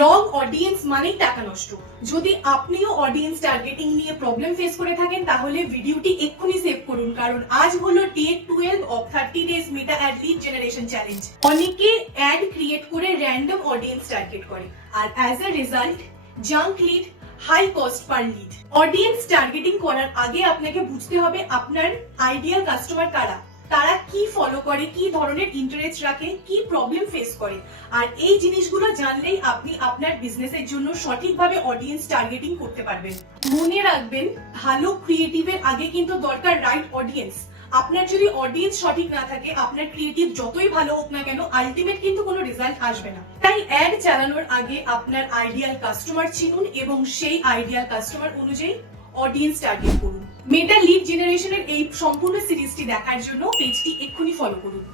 রং audience মানেই টাকা নষ্ট। যদি আপনিও অডিয়েন্স টার্গেটিং নিয়ে প্রবলেম ফেস করে থাকেন তাহলে ভিডিওটি এক্ষুনি সেভ করুন, কারণ আজ হলো day 12 of 30 days meta add lead generation challenge. অনেকে অ্যাড ক্রিয়েট করে র্যান্ডম অডিয়েন্স টার্গেট করে, আর as a result junk lead, high cost per lead. Audience targeting করার আগে আপনাকে বুঝতে হবে আপনার আইডিয়াল কাস্টমার কারা, তারা কি ফলো করে, কি ধরনের ইন্টারেস্ট রাখে, কি প্রবলেম ফেস করে। আর এই জিনিসগুলো জানলেই আপনি আপনার বিজনেসের জন্য সঠিকভাবে অডিয়েন্স টার্গেটিং করতে পারবেন। মনে রাখবেন, ভালো ক্রিয়েটিভের আগে কিন্তু দরকার রাইট অডিয়েন্স। আপনার যদি অডিয়েন্স সঠিক না থাকে, আপনার ক্রিয়েটিভ যতই ভালো হোক না কেন, আলটিমেট কিন্তু কোনো রেজাল্ট আসবে না। তাই অ্যাড চালানোর আগে আপনার আইডিয়াল কাস্টমার চিনুন এবং সেই আইডিয়াল কাস্টমার অনুযায়ী অডিয়েন্স টার্গেট করুন। মেটা লিড জেনারেশনের এই সম্পূর্ণ সিরিজটি দেখার জন্য পেজটি এক্ষুনি ফলো করুন।